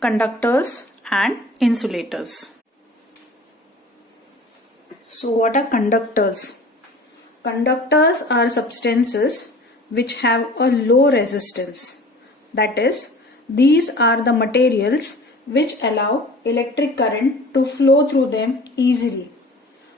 conductors and insulators. So what are conductors? Conductors are substances which have a low resistance. That is, these are the materials which allow electric current to flow through them easily.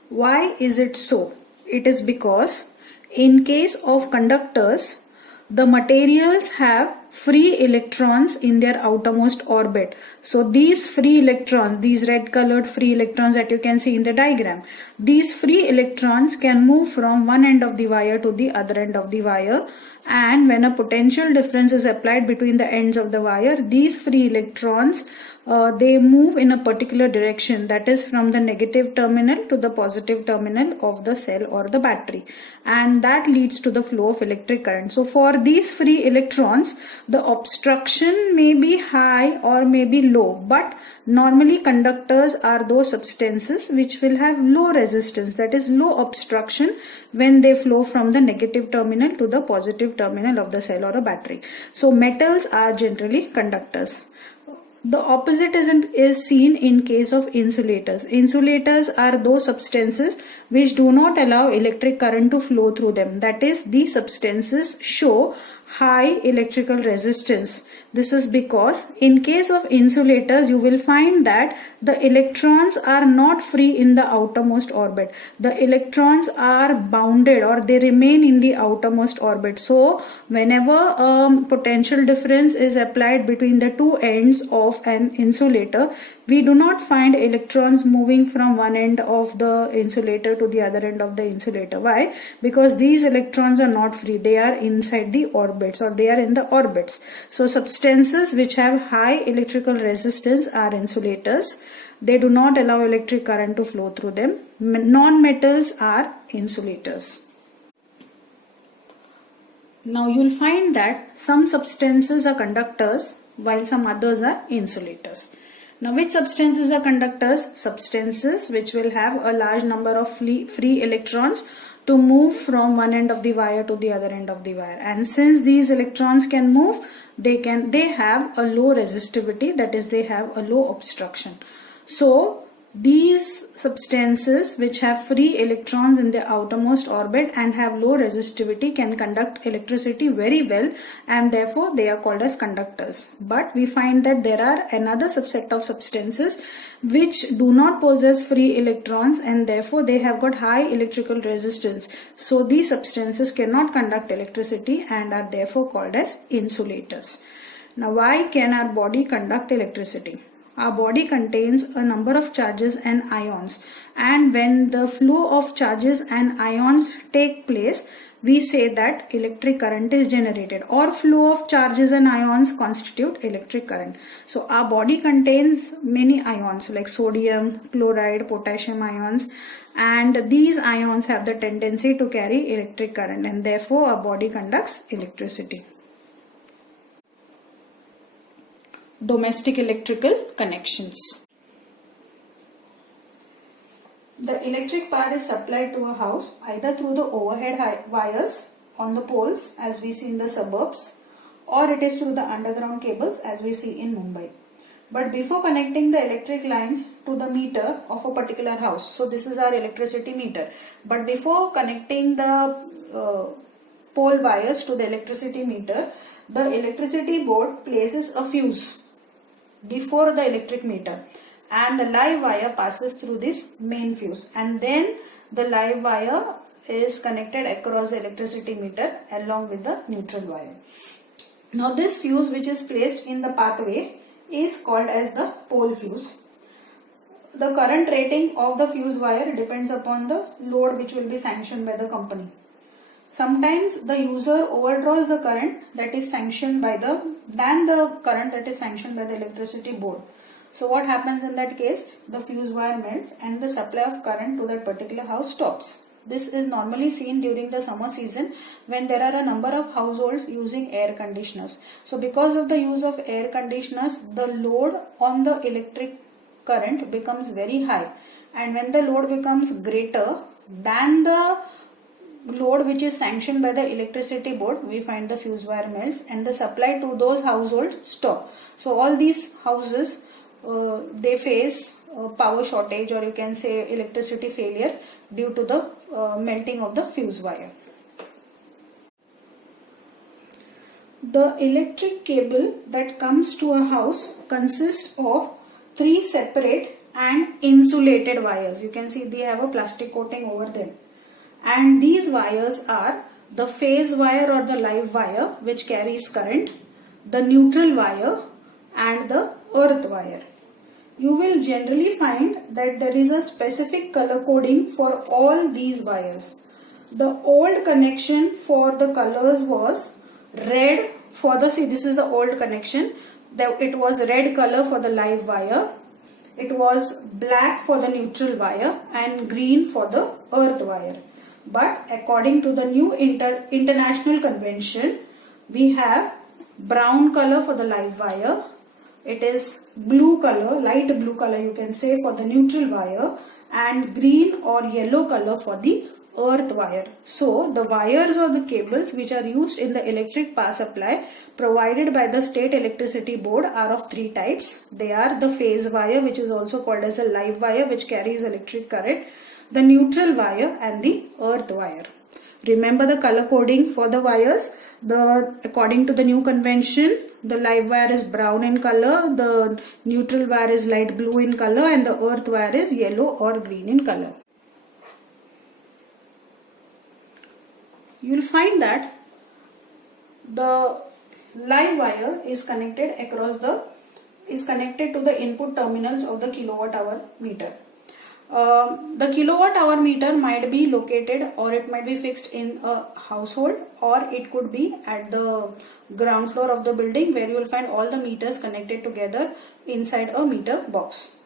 Why is it so? It is because in case of conductors, the materials have free electrons in their outermost orbit. So these free electrons, these red colored free electrons that you can see in the diagram, these free electrons can move from one end of the wire to the other end of the wire, and when a potential difference is applied between the ends of the wire, these free electrons they move in a particular direction, that is from the negative terminal to the positive terminal of the cell or the battery, and that leads to the flow of electric current. So for these free electrons, the obstruction may be high or may be low, but normally conductors are those substances which will have low resistance, that is low obstruction, when they flow from the negative terminal to the positive terminal of the cell or a battery. So metals are generally conductors. The opposite is seen in case of insulators. Insulators are those substances which do not allow electric current to flow through them. That is, these substances show high electrical resistance. This is because in case of insulators, you will find that the electrons are not free in the outermost orbit. The electrons are bounded, or they remain in the outermost orbit. So whenever potential difference is applied between the two ends of an insulator, we do not find electrons moving from one end of the insulator to the other end of the insulator. Why? Because these electrons are not free. They are inside the orbits, or they are in the orbits. So substances which have high electrical resistance are insulators. They do not allow electric current to flow through them. Non-metals are insulators. Now you'll find that some substances are conductors while some others are insulators. Now which substances are conductors? Substances which will have a large number of free electrons to move from one end of the wire to the other end of the wire. And since these electrons can move, they have a low resistivity, that is, they have a low obstruction. So these substances which have free electrons in their outermost orbit and have low resistivity can conduct electricity very well, and therefore they are called as conductors. But we find that there are another subset of substances which do not possess free electrons, and therefore they have got high electrical resistance. So these substances cannot conduct electricity and are therefore called as insulators. Now why can our body conduct electricity? Our body contains a number of charges and ions, and when the flow of charges and ions take place, we say that electric current is generated, or flow of charges and ions constitute electric current. So our body contains many ions like sodium, chloride, potassium ions, and these ions have the tendency to carry electric current, and therefore our body conducts electricity. Domestic electrical connections. The electric power is supplied to a house either through the overhead wires on the poles, as we see in the suburbs, or it is through the underground cables, as we see in Mumbai. But before connecting the electric lines to the meter of a particular house, so this is our electricity meter, but before connecting the pole wires to the electricity meter, the electricity board places a fuse before the electric meter, and the live wire passes through this main fuse, and then the live wire is connected across the electricity meter along with the neutral wire. Now this fuse which is placed in the pathway is called as the pole fuse. The current rating of the fuse wire depends upon the load which will be sanctioned by the company. Sometimes the user overdraws the current that is sanctioned by the current that is sanctioned by the electricity board. So what happens in that case? The fuse wire melts and the supply of current to that particular house stops. This is normally seen during the summer season when there are a number of households using air conditioners. So because of the use of air conditioners, the load on the electric current becomes very high, and when the load becomes greater than the load which is sanctioned by the electricity board, we find the fuse wire melts and the supply to those households stop. So all these houses they face power shortage, or you can say electricity failure, due to the melting of the fuse wire. The electric cable that comes to a house consists of 3 separate and insulated wires. You can see they have a plastic coating over them. And these wires are the phase wire or the live wire, which carries current, the neutral wire and the earth wire. You will generally find that there is a specific color coding for all these wires. The old connection for the colors was red for the, see this is the old connection, it was red color for the live wire, it was black for the neutral wire and green for the earth wire. But according to the new international convention, we have brown color for the live wire, it is blue color, light blue color you can say, for the neutral wire, and green or yellow color for the earth wire. So the wires or the cables which are used in the electric power supply provided by the state electricity board are of 3 types. They are the phase wire, which is also called as a live wire, which carries electric current, the neutral wire and the earth wire. Remember the color coding for the wires. According to the new convention, the live wire is brown in color, the neutral wire is light blue in color and the earth wire is yellow or green in color. You will find that the live wire is connected to the input terminals of the kilowatt hour meter. The kilowatt hour meter might be located, or it might be fixed in a household, or it could be at the ground floor of the building, where you will find all the meters connected together inside a meter box.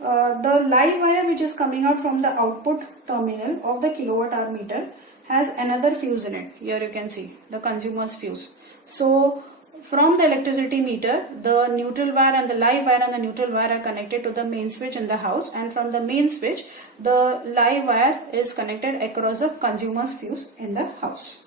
The live wire which is coming out from the output terminal of the kilowatt hour meter has another fuse in it. Here you can see the consumer's fuse. So from the electricity meter, the neutral wire and the live wire and the neutral wire are connected to the main switch in the house, and from the main switch the live wire is connected across the consumer's fuse in the house.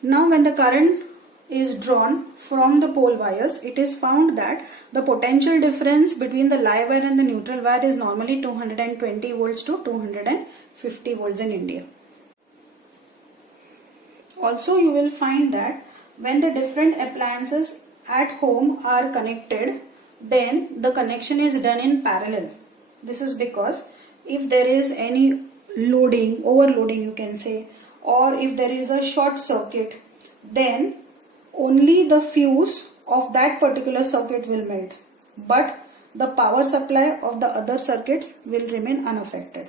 Now when the current is drawn from the pole wires, it is found that the potential difference between the live wire and the neutral wire is normally 220 volts to 250 volts in India. Also, you will find that when the different appliances at home are connected, then the connection is done in parallel. This is because if there is any loading, overloading you can say, or if there is a short circuit, then only the fuse of that particular circuit will melt, but the power supply of the other circuits will remain unaffected.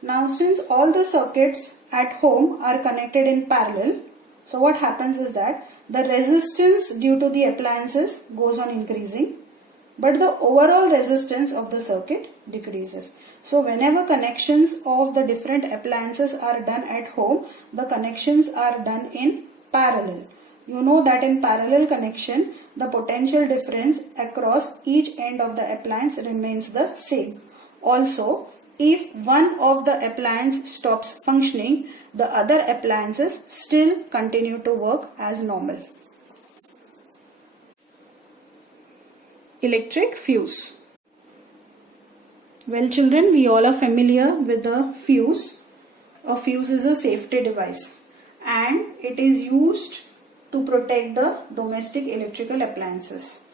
Now, since all the circuits at home are connected in parallel, so what happens is that the resistance due to the appliances goes on increasing, but the overall resistance of the circuit decreases. So whenever connections of the different appliances are done at home, the connections are done in parallel. You know that in parallel connection, the potential difference across each end of the appliance remains the same. Also, if one of the appliances stops functioning, the other appliances still continue to work as normal. Electric fuse. Well children, we all are familiar with the fuse. A fuse is a safety device and it is used to protect the domestic electrical appliances.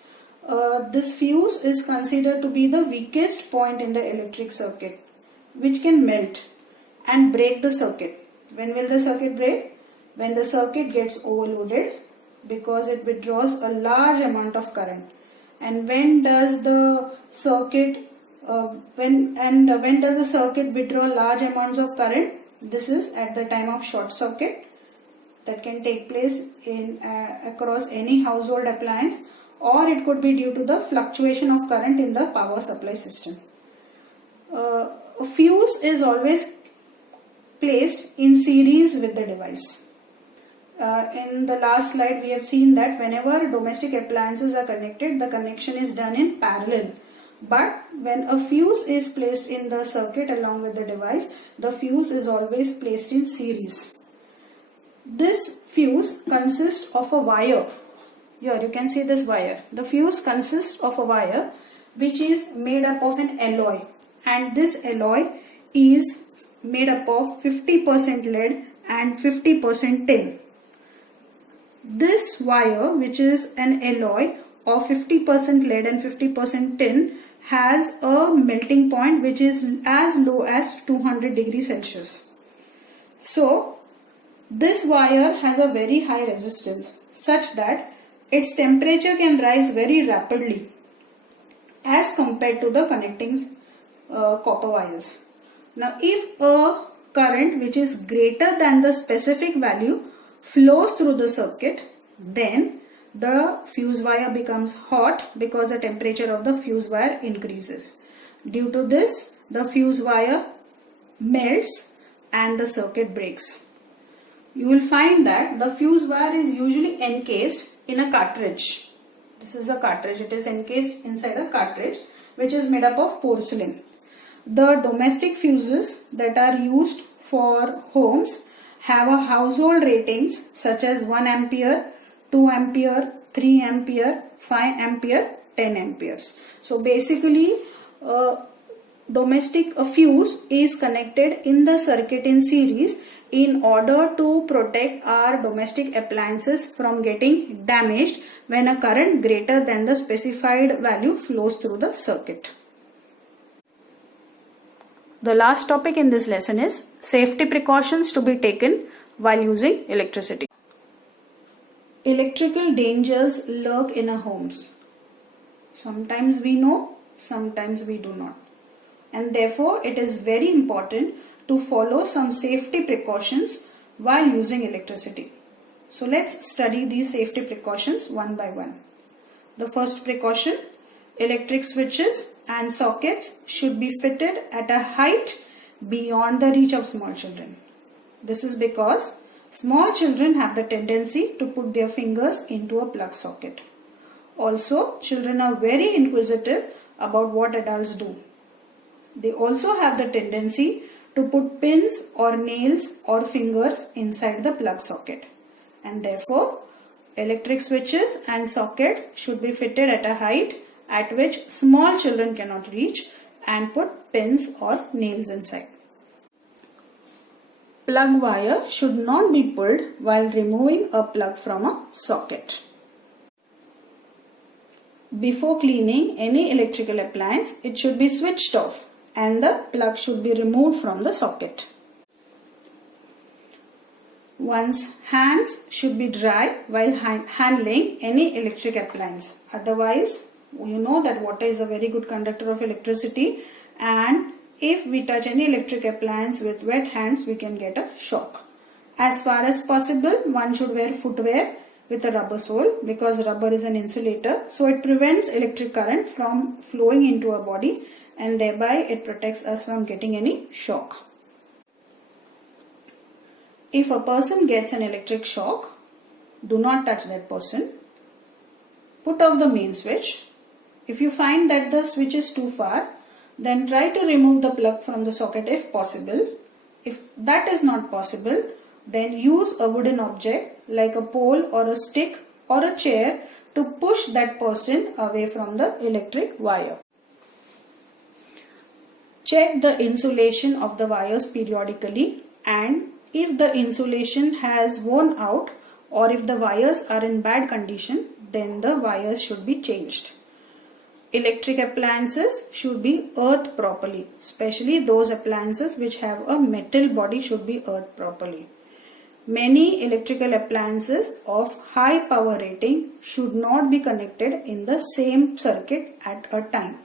This fuse is considered to be the weakest point in the electric circuit, which can melt and break the circuit. When will the circuit break? When the circuit gets overloaded, because it withdraws a large amount of current. And when does the circuit when does the circuit withdraw large amounts of current? This is at the time of short circuit that can take place in across any household appliance, or it could be due to the fluctuation of current in the power supply system. A fuse is always placed in series with the device. In the last slide we have seen that whenever domestic appliances are connected, the connection is done in parallel. But when a fuse is placed in the circuit along with the device, the fuse is always placed in series. This fuse consists of a wire. Here you can see this wire. The fuse consists of a wire which is made up of an alloy, and this alloy is made up of 50% lead and 50% tin. This wire, which is an alloy of 50% lead and 50% tin, has a melting point which is as low as 200 degrees Celsius. So this wire has a very high resistance such that its temperature can rise very rapidly as compared to the connecting copper wires. Now if a current which is greater than the specific value flows through the circuit, then the fuse wire becomes hot because the temperature of the fuse wire increases. Due to this, the fuse wire melts and the circuit breaks. You will find that the fuse wire is usually encased in a cartridge. This is a cartridge. It is encased inside a cartridge which is made up of porcelain. The domestic fuses that are used for homes have a household ratings such as 1 ampere, 2 ampere, 3 ampere, 5 ampere, 10 amperes. So basically a fuse is connected in the circuit in series in order to protect our domestic appliances from getting damaged when a current greater than the specified value flows through the circuit. The last topic in this lesson is safety precautions to be taken while using electricity. Electrical dangers lurk in our homes. Sometimes we know, sometimes we do not. And therefore, it is very important to follow some safety precautions while using electricity. So let's study these safety precautions one by one. The first precaution: electric switches and sockets should be fitted at a height beyond the reach of small children. This is because small children have the tendency to put their fingers into a plug socket. Also, children are very inquisitive about what adults do. They also have the tendency to put pins or nails or fingers inside the plug socket. And therefore, electric switches and sockets should be fitted at a height at which small children cannot reach and put pins or nails inside. Plug wire should not be pulled while removing a plug from a socket. Before cleaning any electrical appliance, it should be switched off and the plug should be removed from the socket. One's hands should be dry while handling any electric appliance. Otherwise, you know that water is a very good conductor of electricity, and if we touch any electric appliance with wet hands, we can get a shock. As far as possible, one should wear footwear with a rubber sole because rubber is an insulator, so it prevents electric current from flowing into our body and thereby it protects us from getting any shock. If a person gets an electric shock, do not touch that person. Put off the main switch. If you find that the switch is too far, then try to remove the plug from the socket if possible. If that is not possible, then use a wooden object like a pole or a stick or a chair to push that person away from the electric wire. Check the insulation of the wires periodically, and if the insulation has worn out or if the wires are in bad condition, then the wires should be changed. Electric appliances should be earthed properly, especially those appliances which have a metal body should be earthed properly. Many electrical appliances of high power rating should not be connected in the same circuit at a time.